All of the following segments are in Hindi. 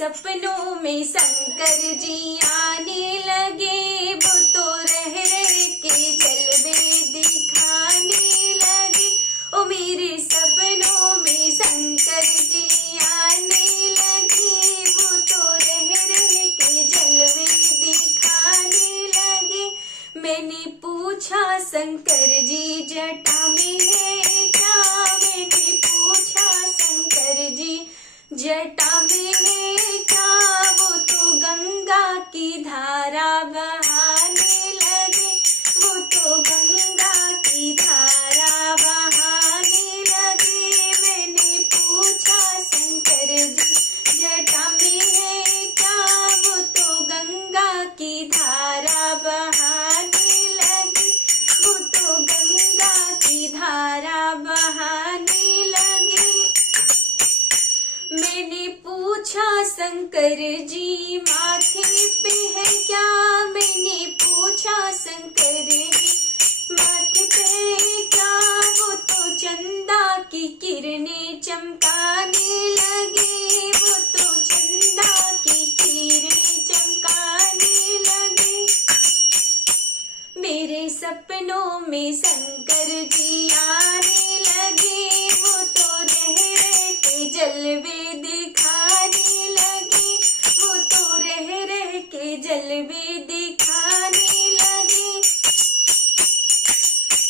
सपनों में शंकर जी आने लगे, वो तो रह रह के जलवे दिखाने लगे। ओ मेरे सपनों में शंकर जी आने लगे, वो तो रह रह के जलवे दिखाने लगे। मैंने पूछा शंकर जी जटा में है क्या, मैंने पूछा शंकर जी जटा में है क्या, वो तो गंगा की धारा बहाने लगे, वो तो गंगा की धारा बहाने लगे। मैंने पूछा शंकर जी जटा में है क्या, वो तो गंगा की धारा बहाने लगे, वो तो गंगा की धारा बहाने लगे। मैंने पूछा शंकर जी माथे पे है क्या, मैंने पूछा शंकर जी माथे पे क्या, वो तो चंदा की किरणें चमकाने लगे, वो तो चंदा की किरणें चमकाने लगे। मेरे सपनों में शंकर जी आने लगे, वो तो रह रह के जलवे दिखाने लगे, वो तो रह रह के जलवे दिखाने लगे।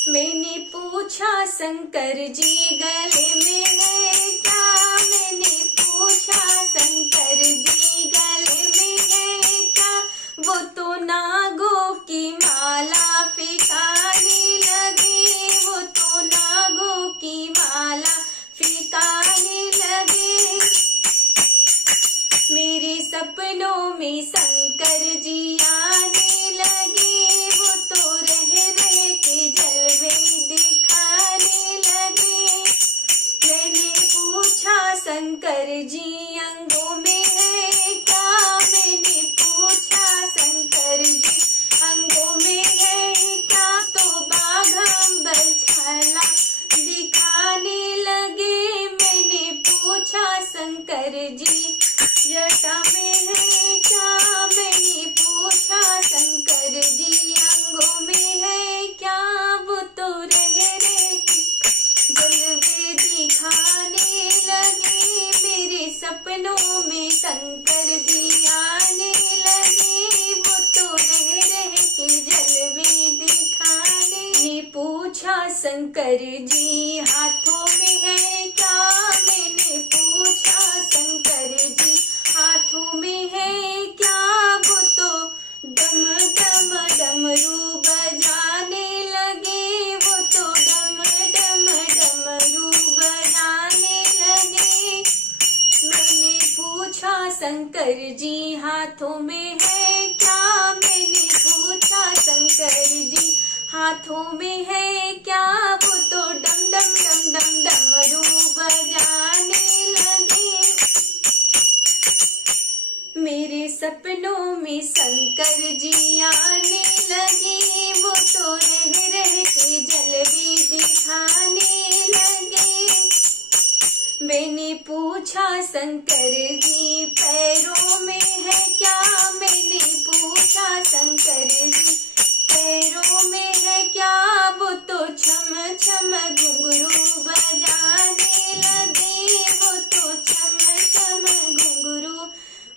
मैंने पूछा शंकर जी गले में है क्या, मैंने पूछा शंकर जी गले में है क्या, वो तो नागों की माला फिकाने लगे, वो तो नागों की माला फिकाने लगे। मेरे सपनों में शंकर जी आने लगे, वो तो रह रह के जलवे दिखाने लगे। मैंने पूछा शंकर जी अंगों में है क्या, मैंने पूछा शंकर जी अंगों में है क्या, तो बाघंबर छाला दिखाने लगे। मैंने पूछा शंकर जी जटा में है क्या, मैंने पूछा शंकर जी अंगों में है क्या, वो तो रह रह के जलवे दिखाने लगे। मेरे सपनों में शंकर जी आने लगे, वो तो रह रह के जलवे दिखाने। मैंने पूछा शंकर जी हाथों में है क्या, मैंने पूछा शंकर जी हाथों में है क्या, वो तो डम डम डमरू बजाने लगे, वो तो डम डम डमरू बजाने लगे। मैंने पूछा शंकर जी हाथों में है क्या, मैंने पूछा शंकर जी हाथों में है क्या, वो तो डम डम डम डम डमरू बजाने लगे। मेरे सपनों में शंकर जी आने लगे, वो तो रह रह के जलवे दिखाने लगे। मैंने पूछा शंकर जी पैरों में है क्या, मैंने पूछा शंकर जी पैरों में है क्या, वो तो छम छम घुंघरू बजाने लगे, वो तो छम छम घुंघरू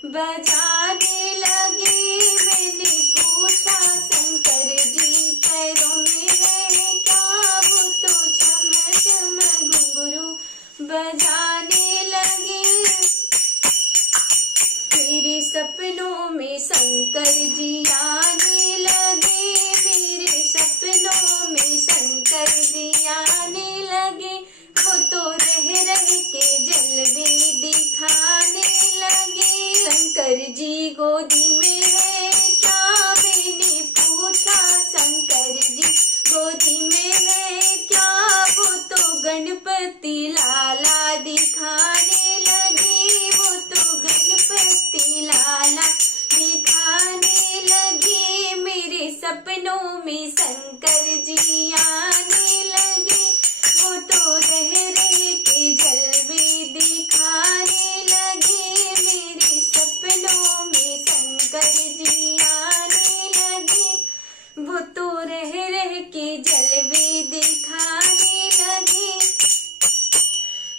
बजाने लगे। मैंने पूछा शंकर जी पैरों में है क्या, वो तो छम छम घुंघरू बजाने लगे। मेरे सपनों में शंकर जी आने लगे, मेरे सपनों में शंकर जी आने लगे, वो तो रह रह के जलवे दिखाने लगे। शंकर जी गोदी में है क्या, मैंने पूछा शंकर जी गोदी में है क्या, वो तो गणपति लाला दिखाने लगे, वो तो गणपति लाला दिखाने लगे। मेरे सपनों में शंकर जी आने लगे, वो तो रह रह के जलवे दिखाने लगे। मेरे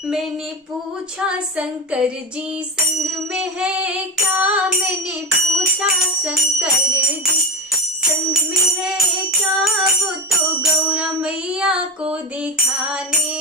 मैंने पूछा शंकर जी संग में है क्या, मैंने पूछा शंकर जी संग में है क्या, वो तो गौरा मैया को दिखाने